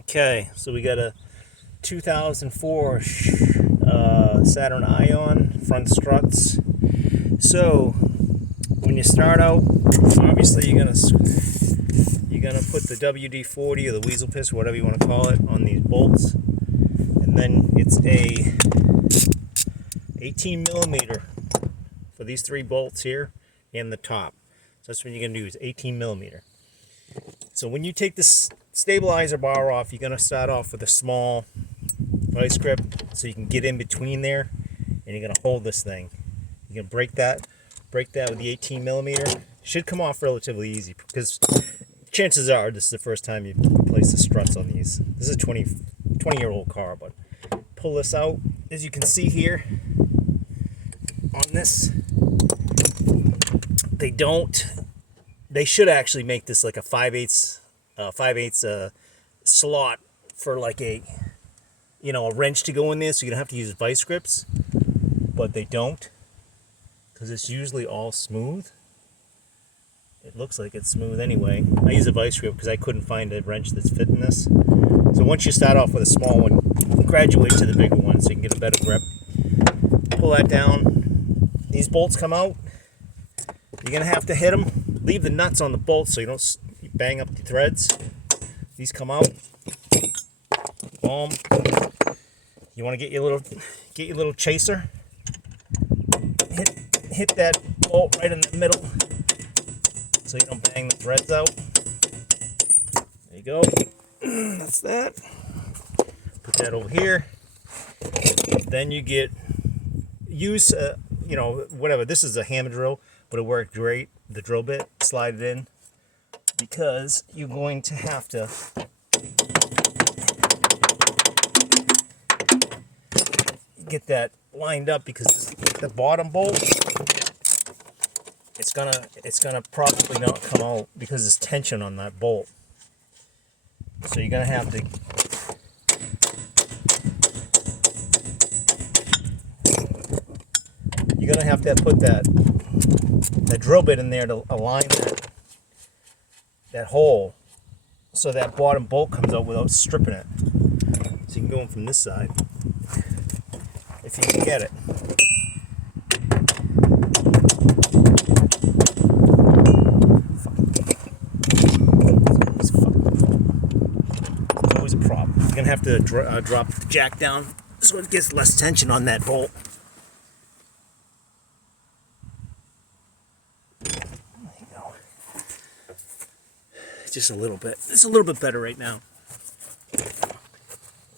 Okay, so we got a 2004 Saturn Ion front struts. So when you start out, obviously you're gonna put the WD-40 or the weasel piss, whatever you want to call it, on these bolts, and then it's a 18 millimeter for these three bolts here and the top. So that's what you're gonna do, is 18 millimeter. So when you take this stabilizer bar off, you're going to start off with a small vice grip so you can get in between there, and you're going to hold this thing. You're going to break that with the 18 millimeter. Should come off relatively easy because chances are this is the first time you replace the struts on these. This is a 20-year-old car, but pull this out. As you can see here on this, they should actually make this like a 5/8 slot for like a wrench to go in there, so you don't have to use vice grips, but they don't, because it's usually all smooth. It looks like it's smooth anyway. I use a vice grip because I couldn't find a wrench that's fitting this. So once you start off with a small one, graduate to the bigger one so you can get a better grip. Pull that down. These bolts come out. You're gonna have to hit them. Leave the nuts on the bolts so you don't bang up the threads. These come out. Boom. You want to get your little chaser. Hit that bolt right in the middle so you don't bang the threads out. There you go. That's that. Put that over here. Then you use whatever. This is a hammer drill, but it worked great. The drill bit, slide it in, because you're going to have to get that lined up, because the bottom bolt, it's gonna probably not come out because there's tension on that bolt. So you're gonna have to put that drill bit in there to align that hole, so that bottom bolt comes out without stripping it. So you can go in from this side if you can get it. It's always a problem. You're gonna have to drop the jack down so it gets less tension on that bolt. Just a little bit. It's a little bit better right now. You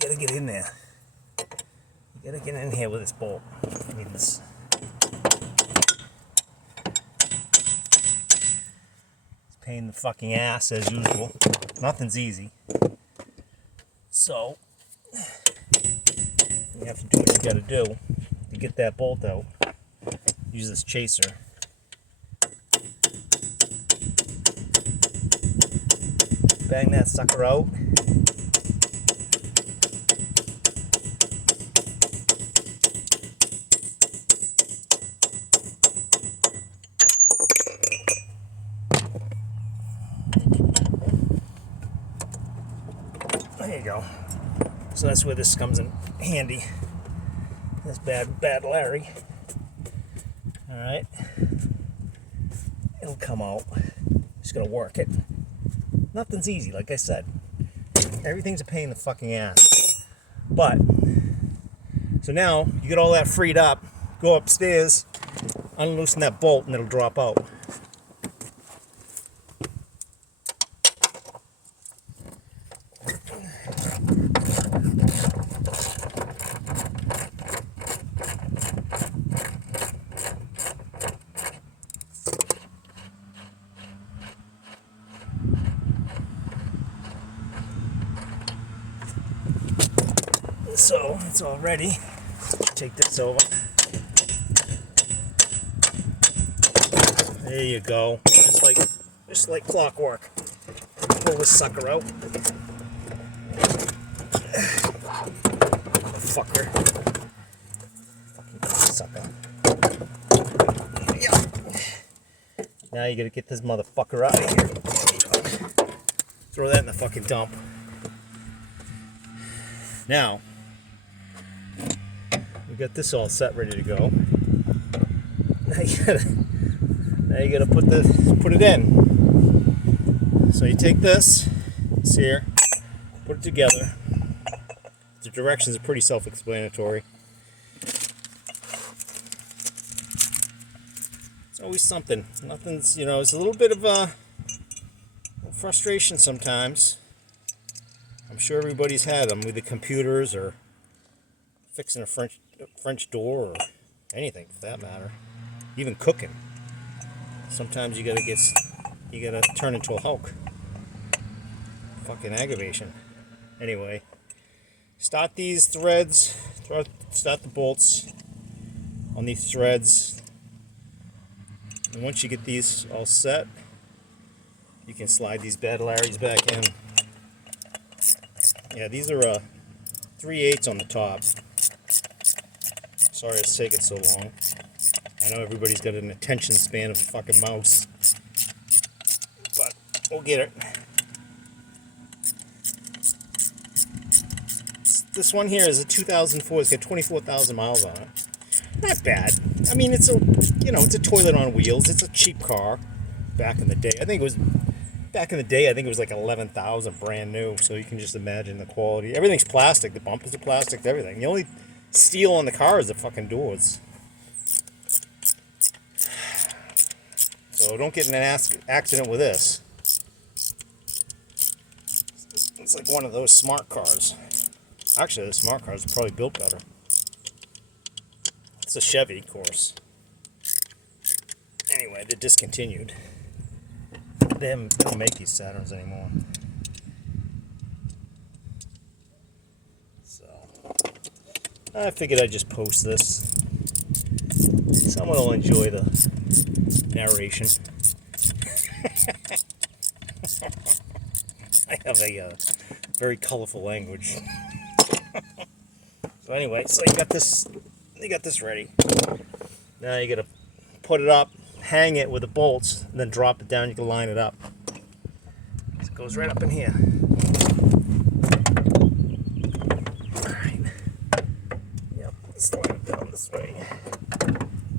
gotta get in there. You gotta get in here with this bolt. I mean, this. It's a pain in the fucking ass as usual. Nothing's easy. So you have to do what you gotta do to get that bolt out. Use this chaser. Bang that sucker out. There you go. So that's where this comes in handy. This bad Larry. All right. It'll come out. Just gonna work it. Nothing's easy, like I said. Everything's a pain in the fucking ass. But, so now, you get all that freed up, go upstairs, unloosen that bolt, and it'll drop out. So it's all ready. Take this over. There you go. Just like clockwork. Pull this sucker out. Fucker. Fucking sucker. Yeah. Now you gotta get this motherfucker out of here. Throw that in the fucking dump. Now, we got this all set, ready to go. Now you gotta put it in. So you take this here, put it together. The directions are pretty self-explanatory. It's always something. Nothing's, it's a little bit of a frustration sometimes. I'm sure everybody's had them with the computers or fixing a French door or anything for that matter. Even cooking. Sometimes you gotta turn into a Hulk. Fucking aggravation. Anyway, start these threads. Start the bolts on these threads. And once you get these all set, you can slide these bad Larrys back in. Yeah, these are 3/8 on the top. Sorry it's taking so long. I know everybody's got an attention span of a fucking mouse, but we'll get it. This one here is a 2004. It's got 24,000 miles on it. Not bad. I mean, it's a toilet on wheels. It's a cheap car. Back in the day, I think it was like 11,000 brand new. So you can just imagine the quality. Everything's plastic. The bumpers are plastic. Everything. The only steel on the car is the fucking doors. So don't get in an accident with this. It's like one of those smart cars. Actually, the smart cars are probably built better. It's a Chevy, of course. Anyway, they're discontinued. They don't make these Saturns anymore. So, I figured I'd just post this. Someone will enjoy the narration. I have a very colorful language. So anyway, so you got this ready. Now you gotta put it up, hang it with the bolts, and then drop it down. You can line it up. So it goes right up in here. Alright. Yep, slide it down this way.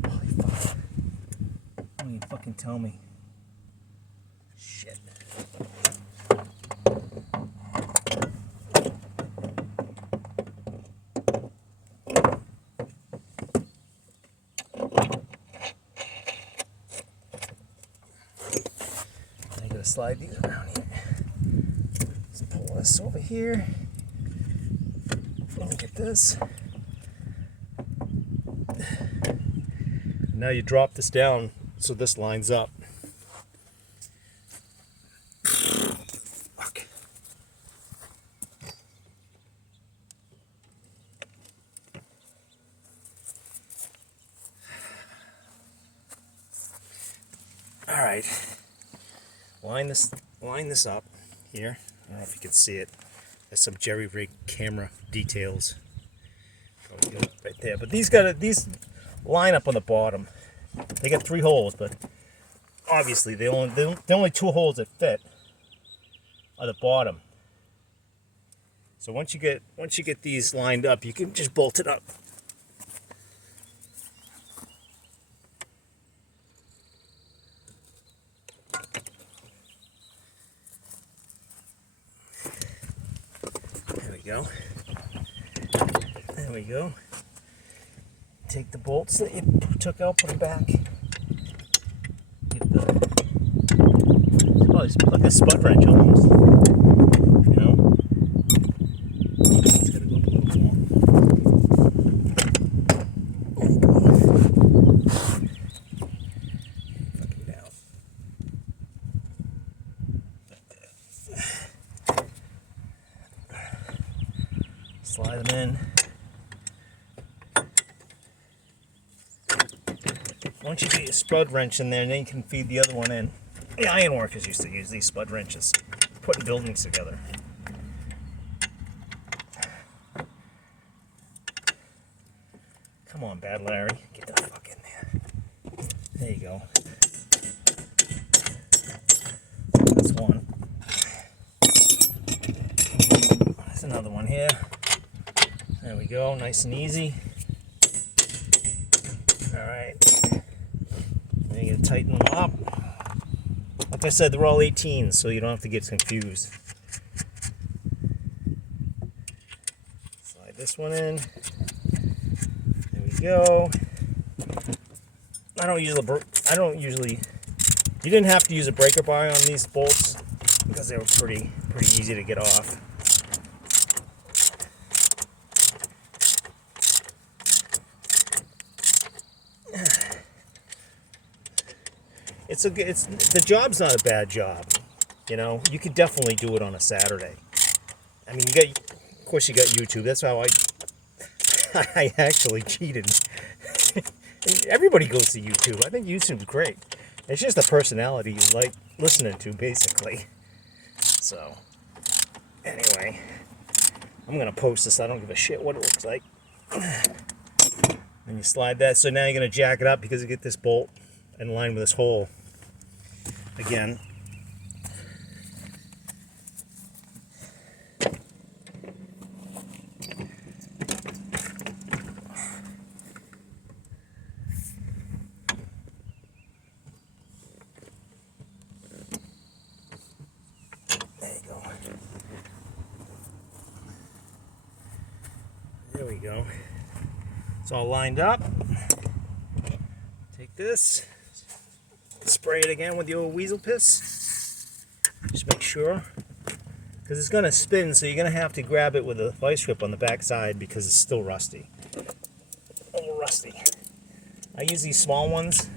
Holy fuck. Don't you fucking tell me. Shit. Slide these around here. Let's pull this over here. Look at this. Now you drop this down so this lines up. Fuck. All right. Line this up here. I don't know if you can see it. There's some jerry rig camera details. Right there. But these line up on the bottom. They got 3 holes, but obviously the only 2 holes that fit are the bottom. So once you get these lined up, you can just bolt it up. Go. There we go. Take the bolts that you took out, put them back. It's probably like a spud wrench almost. It's gotta go up a little more. Fucking down. Slide them in. Once you get your spud wrench in there, then you can feed the other one in. The ironworkers used to use these spud wrenches, putting buildings together. Come on, Bad Larry, get the fuck in there. There you go. That's one. There's another one here. There we go, nice and easy. Alright. Then you gotta tighten them up. Like I said, they're all 18s, so you don't have to get confused. Slide this one in. There we go. I don't usually. You didn't have to use a breaker bar on these bolts because they were pretty easy to get off. The job's not a bad job, you know. You could definitely do it on a Saturday. I mean, of course, you got YouTube. That's how I actually cheated. Everybody goes to YouTube. I think YouTube's great. It's just the personality you like listening to, basically. So, anyway, I'm gonna post this. I don't give a shit what it looks like. And you slide that. So now you're gonna jack it up because you get this bolt in line with this hole. Again. There we go. It's all lined up. Take this, spray it again with the old weasel piss. Just make sure, because it's going to spin, so you're going to have to grab it with a vice grip on the back side because it's still rusty. A little rusty. I use these small ones.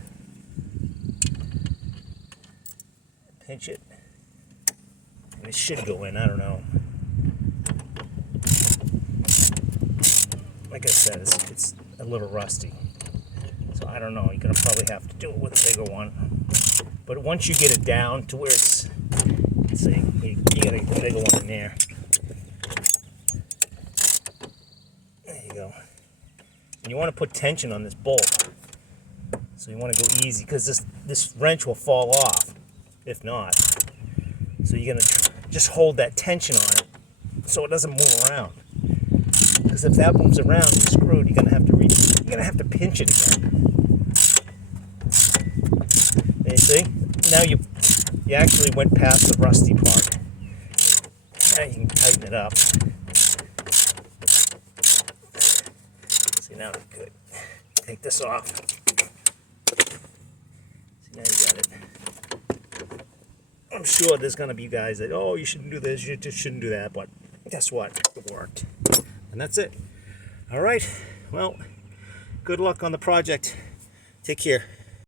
Pinch it. And it should go in, I don't know. Like I said, it's a little rusty. So I don't know, you're going to probably have to do it with a bigger one. But once you get it down to where it's, see, you got to get the bigger one in there. There you go. And you want to put tension on this bolt. So you want to go easy, because this wrench will fall off if not. So you're going to just hold that tension on it so it doesn't move around. Because if that moves around, you're screwed. You're gonna have to pinch it again. And you see? Now you actually went past the rusty part. Now you can tighten it up. See, now it's good. Take this off. See, now you got it. I'm sure there's gonna be guys that, oh, you shouldn't do this, you just shouldn't do that, but guess what? It worked. And that's it. All right. Well, good luck on the project. Take care.